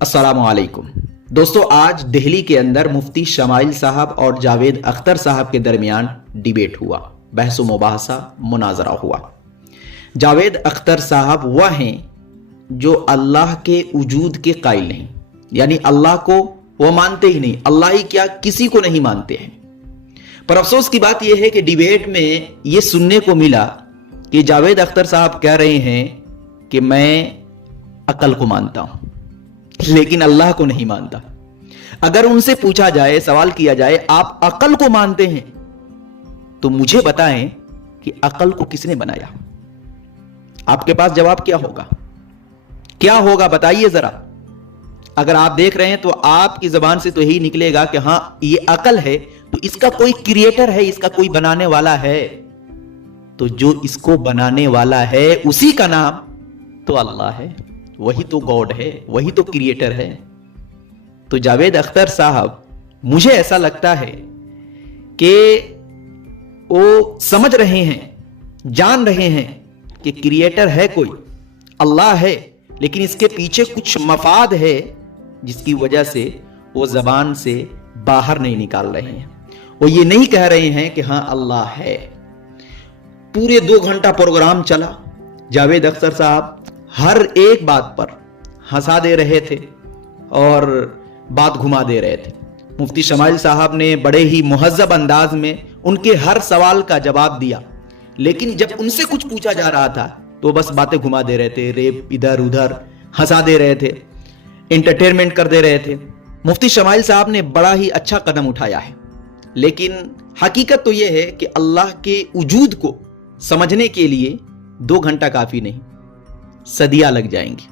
अस्सलामु अलैकुम दोस्तों, आज दिल्ली के अंदर मुफ्ती शमाइल साहब और जावेद अख्तर साहब के दरमियान डिबेट हुआ, बहस मुबाहसा मुनाजरा हुआ। जावेद अख्तर साहब वह हैं जो अल्लाह के वजूद के कायल नहीं, यानी अल्लाह को वो मानते ही नहीं, अल्लाह ही क्या किसी को नहीं मानते हैं। पर अफसोस की बात यह है कि डिबेट में यह सुनने को मिला कि जावेद अख्तर साहब कह रहे हैं कि मैं अकल को मानता हूं लेकिन अल्लाह को नहीं मानता। अगर उनसे पूछा जाए, सवाल किया जाए, आप अकल को मानते हैं तो मुझे बताएं कि अकल को किसने बनाया। आपके पास जवाब क्या होगा? क्या होगा बताइए जरा। अगर आप देख रहे हैं तो आपकी जबान से तो यही निकलेगा कि हां ये अकल है, तो इसका कोई क्रिएटर है, इसका कोई बनाने वाला है। तो जो इसको बनाने वाला है उसी का नाम तो अल्लाह है, वही तो गॉड है, वही तो क्रिएटर है। तो जावेद अख्तर साहब, मुझे ऐसा लगता है कि वो समझ रहे हैं, जान रहे हैं कि क्रिएटर है कोई, अल्लाह है, लेकिन इसके पीछे कुछ मफाद है जिसकी वजह से वो जबान से बाहर नहीं निकाल रहे हैं। वो ये नहीं कह रहे हैं कि हां अल्लाह है। पूरे 2 घंटा प्रोग्राम चला, जावेद अख्तर साहब हर एक बात पर हंसा दे रहे थे और बात घुमा दे रहे थे। मुफ्ती शमाइल साहब ने बड़े ही मुहज्जब अंदाज में उनके हर सवाल का जवाब दिया, लेकिन जब उनसे कुछ पूछा जा रहा था तो बस बातें घुमा दे रहे थे, रेप इधर उधर हंसा दे रहे थे, एंटरटेनमेंट कर दे रहे थे। मुफ्ती शमाइल साहब ने बड़ा ही अच्छा कदम उठाया है, लेकिन हकीकत तो यह है कि अल्लाह के वजूद को समझने के लिए 2 घंटा काफी नहीं, सदियां लग जाएंगी।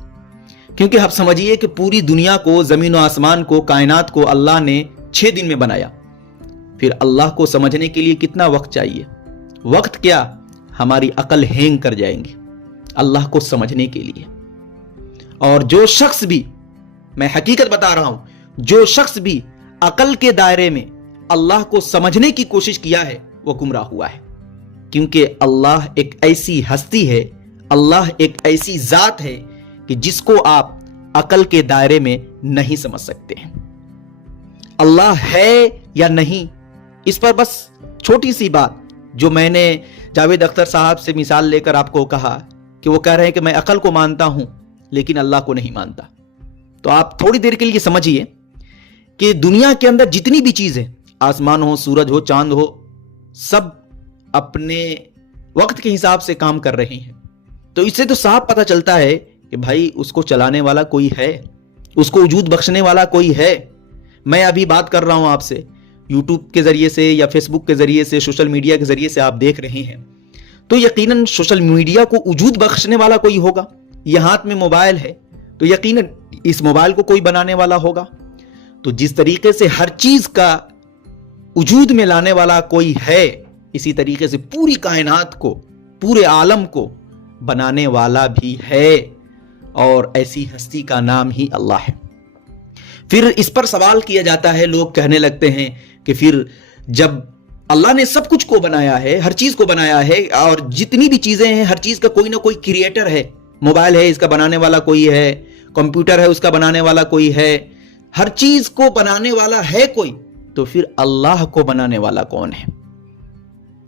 क्योंकि आप समझिए कि पूरी दुनिया को, जमीन और आसमान को, कायनात को अल्लाह ने 6 दिन में बनाया। फिर अल्लाह को समझने के लिए कितना वक्त चाहिए? वक्त क्या, हमारी अकल हैंग कर जाएंगी अल्लाह को समझने के लिए। और जो शख्स भी, मैं हकीकत बता रहा हूं, जो शख्स भी अकल के दायरे में अल्लाह को समझने की कोशिश किया है वो गुमराह हुआ है। क्योंकि अल्लाह एक ऐसी हस्ती है, अल्लाह एक ऐसी जात है कि जिसको आप अकल के दायरे में नहीं समझ सकते हैं। अल्लाह है या नहीं, इस पर बस छोटी सी बात जो मैंने जावेद अख्तर साहब से मिसाल लेकर आपको कहा कि वो कह रहे हैं कि मैं अकल को मानता हूं लेकिन अल्लाह को नहीं मानता। तो आप थोड़ी देर के लिए समझिए कि दुनिया के अंदर जितनी भी चीजें, आसमान हो, सूरज हो, चांद हो, सब अपने वक्त के हिसाब से काम कर रहे हैं। तो इससे तो साफ पता चलता है कि भाई उसको चलाने वाला कोई है, उसको वजूद बख्शने वाला कोई है। मैं अभी बात कर रहा हूं आपसे, यूट्यूब के जरिए से या फेसबुक के जरिए से, सोशल मीडिया के जरिए से आप देख रहे हैं, तो यकीनन सोशल मीडिया को वजूद बख्शने वाला कोई होगा। यह हाथ में मोबाइल है तो यकीनन इस मोबाइल को कोई बनाने वाला होगा। तो जिस तरीके से हर चीज का वजूद में लाने वाला कोई है, इसी तरीके से पूरी कायनात को, पूरे आलम को बनाने वाला भी है, और ऐसी हस्ती का नाम ही अल्लाह है। फिर इस पर सवाल किया जाता है, लोग कहने लगते हैं कि फिर जब अल्लाह ने सब कुछ को बनाया है, हर चीज को बनाया है, और जितनी भी चीजें हैं हर चीज का कोई ना कोई क्रिएटर है, मोबाइल है इसका बनाने वाला कोई है, कंप्यूटर है उसका बनाने वाला कोई है, हर चीज को बनाने वाला है कोई, तो फिर अल्लाह को बनाने वाला कौन है?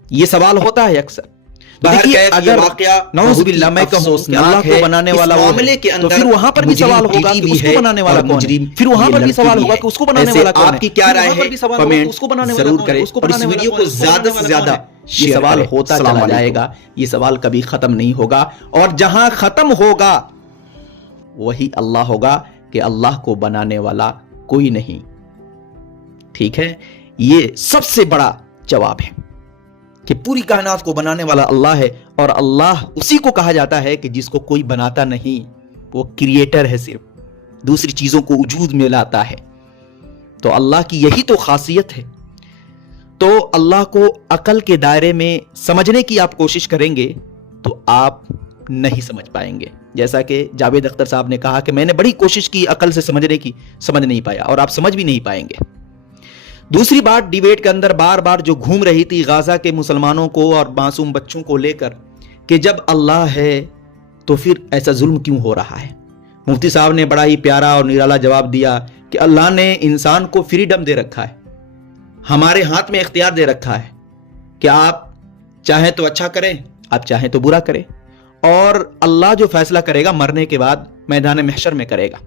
यह सवाल होता है अक्सर। देखिए, अगर नौजुबिल्लाह मैं कहूं कि अल्लाह को बनाने वाला वो है, तो फिर वहां पर भी सवाल होगा कि उसको बनाने वाला कौन है? फिर वहां पर भी सवाल होगा कि उसको बनाने वाला कौन है? आपकी क्या राय है? कमेंट जरूर करें और इस वीडियो को ज्यादा से ज्यादा, ये सवाल होता चला जाएगा, ये सवाल कभी खत्म नहीं होगा, और जहां खत्म होगा वही अल्लाह होगा कि अल्लाह को बनाने वाला कोई नहीं। ठीक है, ये सबसे बड़ा जवाब है कि पूरी कायनात को बनाने वाला अल्लाह है, और अल्लाह उसी को कहा जाता है कि जिसको कोई बनाता नहीं, वो क्रिएटर है, सिर्फ दूसरी चीजों को वजूद में लाता है। तो अल्लाह की यही तो खासियत है। तो अल्लाह को अकल के दायरे में समझने की आप कोशिश करेंगे तो आप नहीं समझ पाएंगे। जैसा कि जावेद अख्तर साहब ने कहा कि मैंने बड़ी कोशिश की अकल से समझने की, समझ नहीं पाया, और आप समझ भी नहीं पाएंगे। दूसरी बात, डिबेट के अंदर बार बार जो घूम रही थी गाजा के मुसलमानों को और मासूम बच्चों को लेकर कि जब अल्लाह है तो फिर ऐसा जुल्म क्यों हो रहा है, मुफ्ती साहब ने बड़ा ही प्यारा और निराला जवाब दिया कि अल्लाह ने इंसान को फ्रीडम दे रखा है, हमारे हाथ में इख्तियार दे रखा है कि आप चाहें तो अच्छा करें, आप चाहें तो बुरा करें, और अल्लाह जो फैसला करेगा मरने के बाद मैदान महशर में करेगा।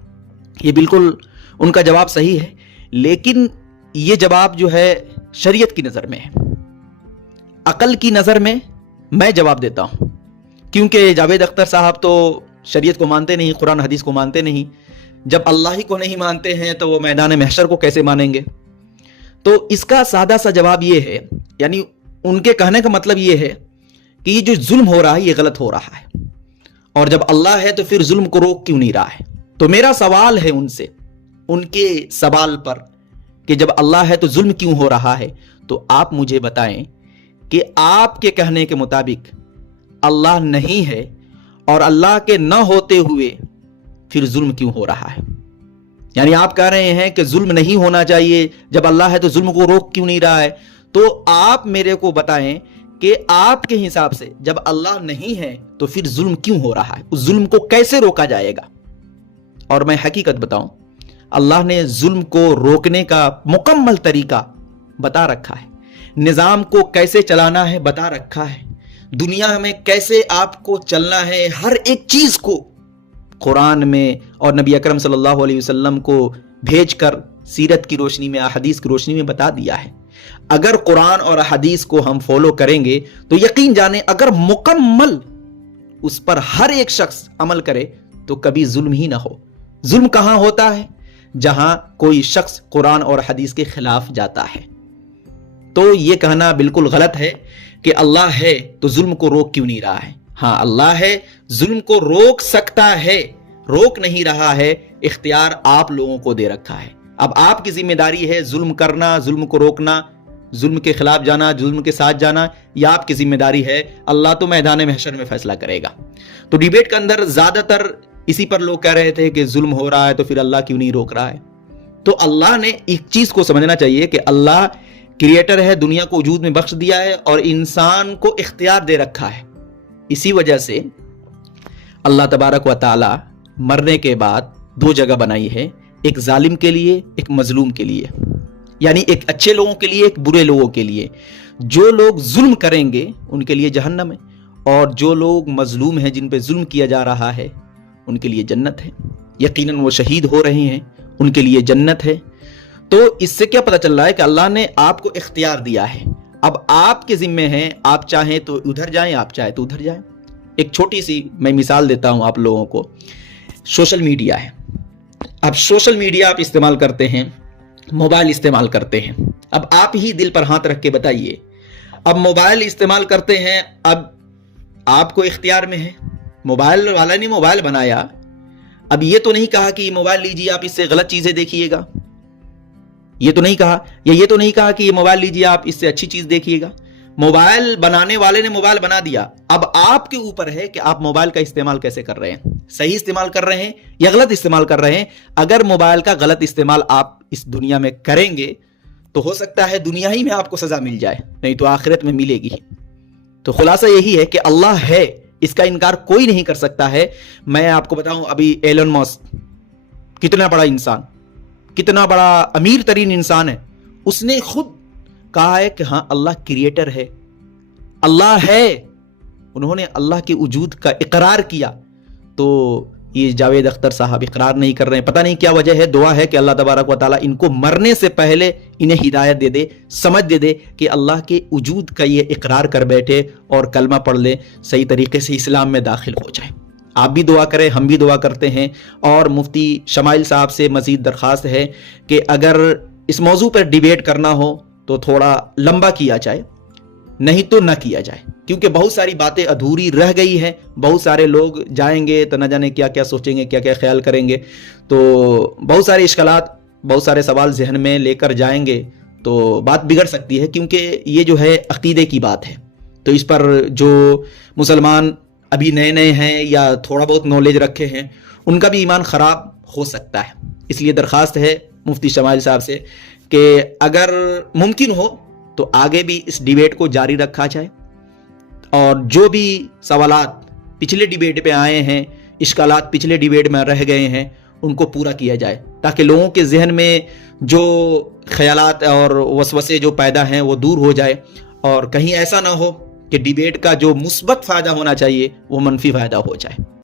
ये बिल्कुल उनका जवाब सही है, लेकिन ये जवाब जो है शरीयत की नज़र में है, अकल की नज़र में मैं जवाब देता हूँ, क्योंकि जावेद अख्तर साहब तो शरीयत को मानते नहीं, कुरान हदीस को मानते नहीं। जब अल्लाह ही को नहीं मानते हैं तो वो मैदान महशर को कैसे मानेंगे? तो इसका सादा सा जवाब ये है, यानी उनके कहने का मतलब ये है कि ये जो जुल्म हो रहा है ये गलत हो रहा है, और जब अल्लाह है तो फिर जुल्म को रोक क्यों नहीं रहा है? तो मेरा सवाल है उनसे, उनके सवाल पर कि जब अल्लाह है तो जुल्म क्यों हो रहा है, तो आप मुझे बताएं कि आपके कहने के मुताबिक अल्लाह नहीं है और अल्लाह के न होते हुए फिर जुल्म क्यों हो रहा है? यानी आप कह रहे हैं कि जुल्म नहीं होना चाहिए, जब अल्लाह है तो जुल्म को रोक क्यों नहीं रहा है? तो आप मेरे को बताएं कि आपके हिसाब से जब अल्लाह नहीं है तो फिर जुल्म क्यों हो रहा है, उस जुल्म को कैसे रोका जाएगा? और मैं हकीकत बताऊं, अल्लाह ने जुल्म को रोकने का मुकम्मल तरीका बता रखा है, निजाम को कैसे चलाना है बता रखा है, दुनिया में कैसे आपको चलना है, हर एक चीज को कुरान में और नबी अकरम सल्लल्लाहु अलैहि वसल्लम को भेजकर सीरत की रोशनी में, अहदीस की रोशनी में बता दिया है। अगर कुरान और हदीस को हम फॉलो करेंगे तो यकीन जाने अगर मुकम्मल उस पर हर एक शख्स अमल करे तो कभी जुल्म ही ना हो। जुल्म कहां होता है? जहां कोई शख्स कुरान और हदीस के खिलाफ जाता है। तो यह कहना बिल्कुल गलत है कि अल्लाह है तो जुल्म को रोक क्यों नहीं रहा है। हाँ, अल्लाह है, जुल्म को रोक सकता है, रोक नहीं रहा है, इख्तियार आप लोगों को दे रखा है। अब आपकी जिम्मेदारी है जुल्म करना, जुल्म को रोकना, जुल्म के खिलाफ जाना, जुल्म के साथ जाना, यह आपकी जिम्मेदारी है। अल्लाह तो मैदान महशर में फैसला करेगा। तो डिबेट के अंदर ज्यादातर इसी पर लोग कह रहे थे कि जुल्म हो रहा है तो फिर अल्लाह क्यों नहीं रोक रहा है। तो अल्लाह ने एक चीज को समझना चाहिए कि अल्लाह क्रिएटर है, दुनिया को वजूद में बख्श दिया है और इंसान को इख्तियार दे रखा है। इसी वजह से अल्लाह तबारक व तआला मरने के बाद दो जगह बनाई है, एक जालिम के लिए, एक मजलूम के लिए, यानी एक अच्छे लोगों के लिए, एक बुरे लोगों के लिए। जो लोग जुल्म करेंगे उनके लिए जहन्नम है, और जो लोग मजलूम हैं, जिन पे जुल्म किया जा रहा है, उनके लिए जन्नत है। यकीनन वो शहीद हो रहे हैं, उनके लिए जन्नत है। तो इससे क्या पता चल रहा है कि अल्लाह ने आपको इख्तियार दिया है। अब आपके जिम्मे है, आप चाहें तो उधर जाएं, आप चाहें तो उधर जाएं। एक छोटी सी मैं मिसाल देता हूं आप लोगों को। सोशल मीडिया है, अब सोशल मीडिया आप इस्तेमाल करते हैं, मोबाइल इस्तेमाल करते हैं। अब आप ही दिल पर हाथ रख के बताइए, अब मोबाइल इस्तेमाल करते हैं, अब आपको इख्तियार में है, मोबाइल वाला ने मोबाइल बनाया। अब ये तो नहीं कहा कि मोबाइल लीजिए आप इससे गलत चीजें देखिएगा, ये तो नहीं कहा, या ये तो नहीं कहा कि ये मोबाइल लीजिए आप इससे अच्छी चीज देखिएगा। मोबाइल बनाने वाले ने मोबाइल बना दिया, अब आपके ऊपर है कि आप मोबाइल का इस्तेमाल कैसे कर रहे हैं, सही इस्तेमाल कर रहे हैं या गलत इस्तेमाल कर रहे हैं। अगर मोबाइल का गलत इस्तेमाल आप इस दुनिया में करेंगे तो हो सकता है दुनिया ही में आपको सजा मिल जाए, नहीं तो आखिरत में मिलेगी। तो खुलासा यही है कि अल्लाह है, इसका इनकार कोई नहीं कर सकता है। मैं आपको बताऊं, अभी एलन मस्क कितना बड़ा इंसान, कितना बड़ा अमीर तरीन इंसान है, उसने खुद कहा है कि हाँ अल्लाह क्रिएटर है, अल्लाह है। उन्होंने अल्लाह के वजूद का इकरार किया। तो ये जावेद अख्तर साहब इकरार नहीं कर रहे हैं, पता नहीं क्या वजह है। दुआ है कि अल्लाह तबारक व तआला इनको मरने से पहले इन्हें हिदायत दे दे, समझ दे दे कि अल्लाह के वजूद का ये इकरार कर बैठे और कलमा पढ़ ले, सही तरीके से इस्लाम में दाखिल हो जाए। आप भी दुआ करें, हम भी दुआ करते हैं। और मुफ्ती शमाइल साहब से मजीद दरख्वास्त है कि अगर इस मौजू पर डिबेट करना हो तो थोड़ा लंबा किया जाए, नहीं तो न किया जाए, क्योंकि बहुत सारी बातें अधूरी रह गई हैं। बहुत सारे लोग जाएंगे तो न जाने क्या क्या सोचेंगे, क्या क्या ख्याल करेंगे। तो बहुत सारे इश्कलात, बहुत सारे सवाल जहन में लेकर जाएंगे तो बात बिगड़ सकती है, क्योंकि ये जो है अकीदे की बात है। तो इस पर जो मुसलमान अभी नए नए हैं या थोड़ा बहुत नॉलेज रखे हैं, उनका भी ईमान ख़राब हो सकता है। इसलिए दरख्वास्त है मुफ्ती शमाइल साहब से कि अगर मुमकिन हो तो आगे भी इस डिबेट को जारी रखा जाए, और जो भी सवालात पिछले डिबेट पे आए हैं اشکالات پچھلے ڈیبیٹ میں رہ گئے ہیں ان کو پورا کیا جائے، تاکہ لوگوں کے ذہن میں جو خیالات اور وسوسے جو پیدا ہیں وہ دور ہو جائے، اور کہیں ایسا نہ ہو کہ ڈیبیٹ کا جو مثبت فائدہ ہونا چاہیے وہ منفی فائدہ ہو جائے۔